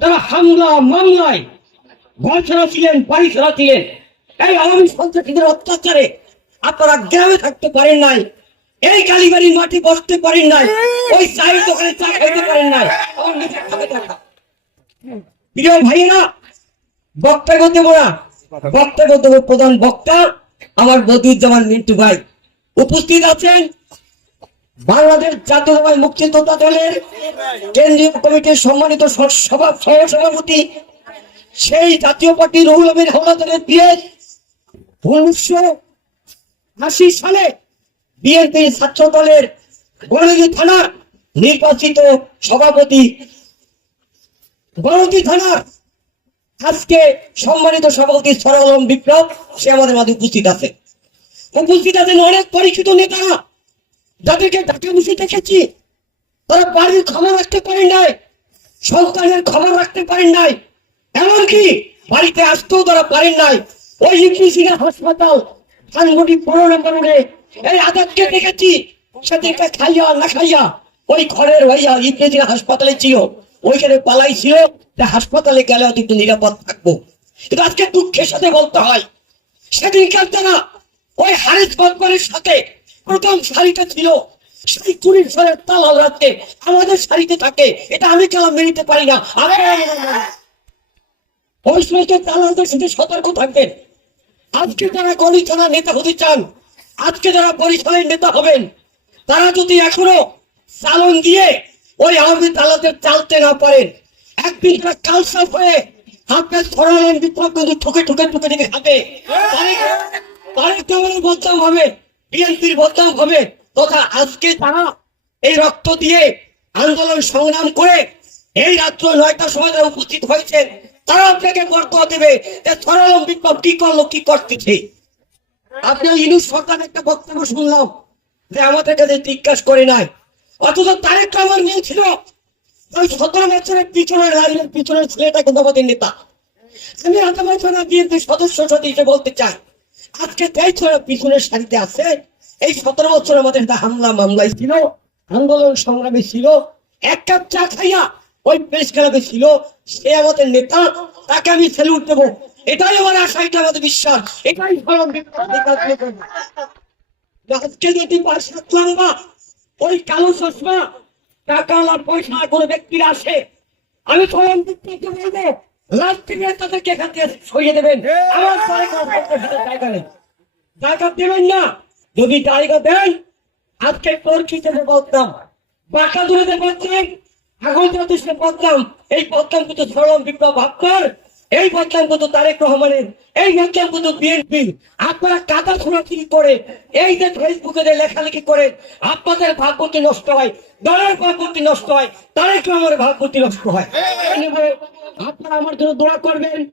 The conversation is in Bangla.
তারা হামলা, মামলায় ছাড়া ছিলেন বাড়ি ছাড়া ছিলেন এই আওয়ামী সন্ত্রাসীদের অত্যাচারে আপনারা গ্রামে থাকতে পারেন নাই, এই কালীবাড়ির মাঠে বসতে পারেন নাই, ওই চায়ের দোকানে চা খাইতে পারেন নাই। প্রিয় ভাইয়েরা, বক্তা করতে বলা, বক্তা করতে প্রধান বক্তা আমার বদুজ্জামান মিন্টু ভাই। উপস্থিত আছেন বাংলাদেশ জাতীয়তাবাদী মুক্তিযোদ্ধা দলের কেন্দ্রীয় কমিটির সম্মানিত সহসভাপতি সেই জাতীয় পার্টি রুহুল আমিন হাওলাদারের দিয়ে উনিশশো আশি সালে বিএনপি ছাত্র দলের গণজি থানার নির্বাচিত সভাপতি। গণজি থানার আজকে সম্মানিত সভাপতি সরল আলম বিপ্লব, সে আমাদের মাঝে উপস্থিত আছে। উপস্থিত আছেন অনেক পরিচিত নেতারা। যাদেরকে ডাকে বসে দেখেছি, তারা বাড়ির খবর রাখতে পারেন নাই, সন্তানের খবর রাখতে পারেন নাই। এমনকি বাড়িতে আসতেও তারা পারেন নাই। ওই ইউপিসিনা হাসপাতাল, ধানমন্ডি পনেরো নম্বর রোডে, এই আজাদকে দেখেছি, সেদিনকে খাইয়া না খাইয়া ওই ঘরের ভাইয়া ইউপিসিনা হাসপাতালে ছিল। ওইখানে পালাই ছিল যে হাসপাতালে গেলে একটু নিরাপদ থাকব। কিন্তু আজকে দুঃখের সাথে বলতে হয়, সেদিনকার তারা ওই হারিস কম্পানির সাথে প্রথম শাড়িটা ছিল। সেই কুড়ি সালের তালাল রাখতে আমাদের শাড়িতে থাকে। এটা আমি কেলাম নিতে পারি না। ওই সময় তো তালালদের সাথে সতর্ক থাকবেন। আজকে যারা গলি থানা নেতা হতে চান, আজকে যারা বরিশালের নেতা হবেন, তারা যদি এখনও চালন দিয়ে ওই আওয়ামী তালাদের চালতে না পারেন, একদিন তারা কালসাপ হয়ে আপনার ধরালেন বিপ্লব কিন্তু ঠুকে ঠুকে ঠুকে ঠুকে খাবে। তারেক- তারেক রহমানের হবে? বিএনপির বদনাম হবে তথা আজকে তারা এই রক্ত দিয়ে আন্দোলন সংগ্রাম করে এই রাত্র নয়টার সময় তারা উপস্থিত হয়েছেন। তারা আপনাকে বর্তমান দেবে যে ধরালম বিপ্লব কি করল, কি করতেছে? আপনি ইনুস সরকার একটা বক্তব্য শুনলাম যে আমাদের কাছে জিজ্ঞাসা করে নাই। অথচ তারেক রহমান মেয়ে ছিল, ওই সতেরো বছরের পিছনের লাইনের পিছনের ছেলেটা কিন্তু আমাদের নেতা। আমি থানা বিএনপির সদস্য সদস্য বলতে চাই আজকে ছাড়া পিছনের সারিতে আছে এই সতেরো বছর আমাদের একটা হামলা মামলায় ছিল, আন্দোলন সংগ্রামে ছিল। এক কাপ চা খাইয়া ওই প্রেস ক্লাবে ছিল। সে আমাদের নেতা, তাকে আমি স্যালুট দেবো। এটাই আমার আশা এটা আমাদের বিশ্বাস। এটাই আজকে যদি পাঁচ ওই কালো চশমা, টাকা পয়সা, কোনো ব্যক্তিরা আসে, আমি স্বয়ং বলব রাজনীতি তাদেরকে এখান থেকে সরিয়ে দেবেন। আমার পরে কোনো প্রশ্ন করার জায়গা নেই জায়গা দেবেন না। যদি জায়গা দেন আজকে বাঁকা দূরে এই বদনাম কিন্তু ধরলাম বিপ্লব ভাবকর এই বদনাম কিন্তু তারেক রহমানের এই বদনাম কিন্তু বিএনপি। আপনারা কাদা ছোড়াছুড়ি করে এই যে ফেসবুকে যে লেখালেখি করে আপনাদের ভাবমূর্তি নষ্ট হয় দলের ভাবমূর্তি নষ্ট হয় তারেক রহমানের ভাবমূর্তি নষ্ট হয়। আপনারা আমার জন্য দোয়া করবেন।